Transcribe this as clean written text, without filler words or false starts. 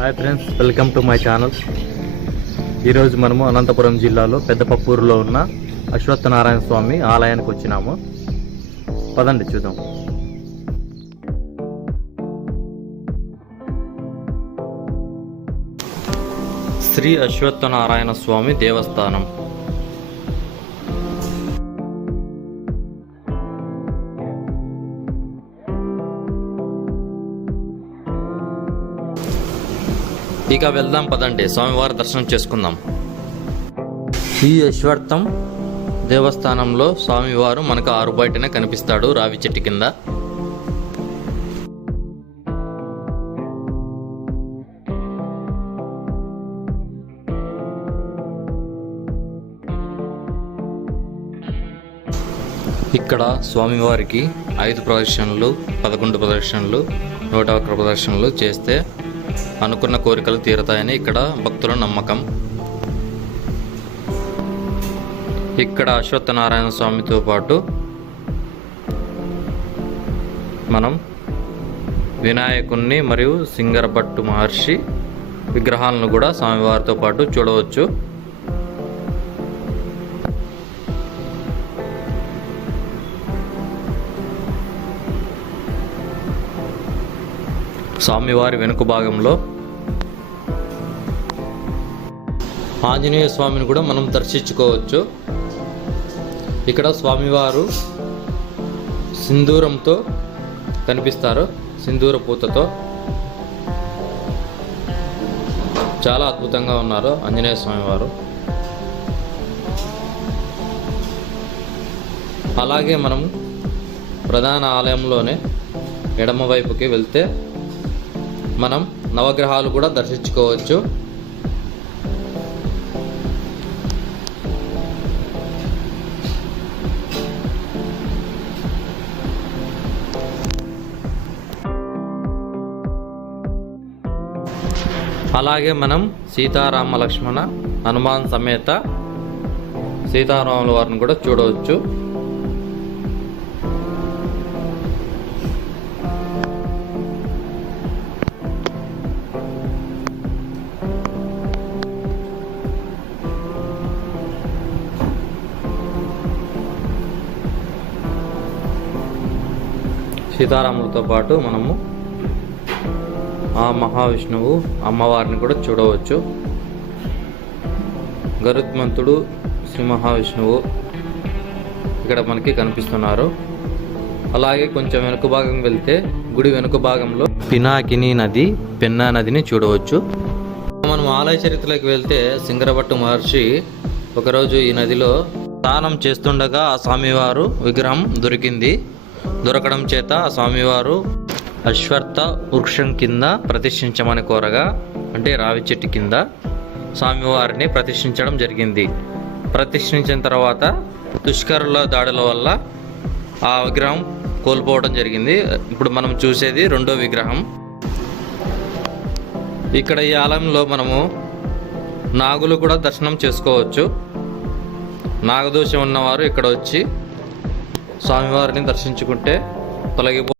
Hi friends, welcome to my channel. ఈరోజు మనము అనంతపురం జిల్లాలో పెద్దపప్పూరులో ఉన్న అశ్వత్థనారాయణ స్వామి ఆలయానికి వచ్చినాము. పదండి చూద్దాం. శ్రీ అశ్వత్థనారాయణ స్వామి దేవస్థానం. ఇక వెళ్దాం పదండి, స్వామివారి దర్శనం చేసుకుందాం. ఈ అశ్వత్థం దేవస్థానంలో స్వామివారు మనకు ఆరు బయటనే కనిపిస్తాడు, రావి చెట్టు కింద. ఇక్కడ స్వామివారికి 5 ప్రదక్షిణలు, 11 ప్రదక్షిణలు, 101 ప్రదక్షిణలు చేస్తే అనుకున్న కోరికలు తీరతాయని ఇక్కడ భక్తుల నమ్మకం. ఇక్కడ అశ్వత్థనారాయణ స్వామితో పాటు మనం వినాయకుణ్ణి మరియు సింగరభట్టు మహర్షి విగ్రహాలను కూడా స్వామివారితో పాటు చూడవచ్చు. స్వామివారి వెనుక భాగంలో ఆంజనేయ స్వామిని కూడా మనం దర్శించుకోవచ్చు. ఇక్కడ స్వామివారు సింధూరంతో కనిపిస్తారు, సింధూర పూతతో. చాలా అద్భుతంగా ఉన్నారు ఆంజనేయ స్వామివారు. అలాగే మనం ప్రధాన ఆలయంలోనే ఎడమ వైపుకి వెళ్తే మనం నవగ్రహాలు కూడా దర్శించుకోవచ్చు. అలాగే మనం సీతారామ లక్ష్మణ హనుమాన్ సమేత సీతారాముల వారిని కూడా చూడవచ్చు. సీతారాములతో పాటు మనము ఆ మహావిష్ణువు అమ్మవారిని కూడా చూడవచ్చు. గరుత్మంతుడు, శ్రీ మహావిష్ణువు ఇక్కడ మనకి కనిపిస్తున్నారు. అలాగే కొంచెం వెనుక భాగం వెళ్తే గుడి వెనుక భాగంలో పినాకిని నది, పెన్నా నదిని చూడవచ్చు. మనం ఆలయ చరిత్రలోకి వెళ్తే సింగరభట్టు మహర్షి ఒకరోజు ఈ నదిలో స్నానం చేస్తుండగా ఆ స్వామివారు విగ్రహం దొరకడం చేత ఆ స్వామివారు అశ్వత్థ వృక్షం కింద ప్రతిష్ఠించమని కోరగా, అంటే రావి చెట్టు కింద స్వామివారిని ప్రతిష్ఠించడం జరిగింది. ప్రతిష్ఠించిన తర్వాత దుష్కరుల దాడుల వల్ల ఆ విగ్రహం కోల్పోవడం జరిగింది. ఇప్పుడు మనం చూసేది రెండో విగ్రహం. ఇక్కడ ఈ ఆలయంలో మనము నాగులు కూడా దర్శనం చేసుకోవచ్చు. నాగదోషం ఉన్నవారు ఇక్కడ వచ్చి స్వామివారిని దర్శించుకుంటే తొలగిపో